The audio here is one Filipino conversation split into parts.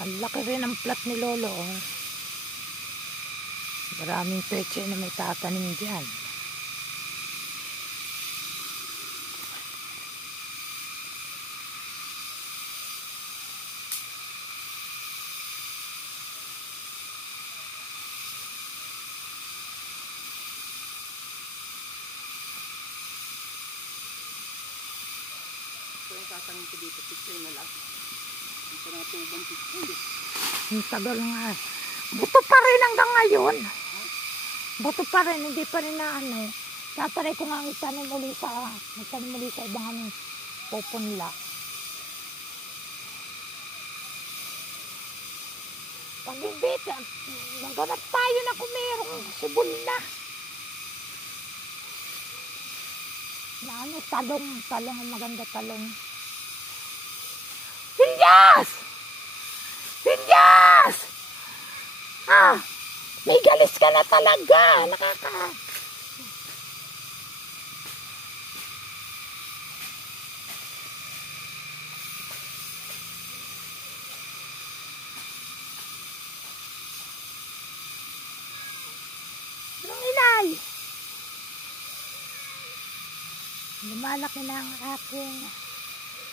Ang laki rin ang plat ni Lolo. Oh. Maraming peche na may tatanim dyan. Ito yung tatanim ko dito, picture na lang. Ito na tubang picture. Ang tagal nga. Buto pa rin hanggang ngayon. Buto pa rin, hindi pa rin na ano. Tataray ko nga itanim muli sa ibang aming pupunla. Pag-ibit, naghanap tayo na kung mayroong sibol na. Na ano, talong ang maganda talong. Pilyas! Pilyas! Ah, may galis ka na talaga. Anong inay? Lumalaki na ang aking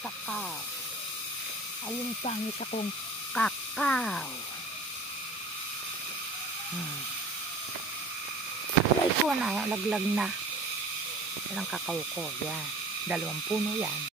kakao. Ayun pa ang isa kong kakao. Ay ko na, laglag na. Yan ang kakao ko. Yan. 2 puno yan.